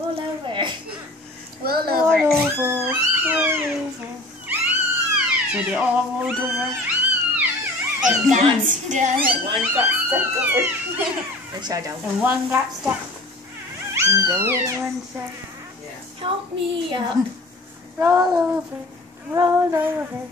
Roll over. Roll Roll over. over. Roll over. So they all rolled over. And got stuck. One got stuck over. And one got stuck. And the little one said, Yeah. Help me up. roll over. Roll over.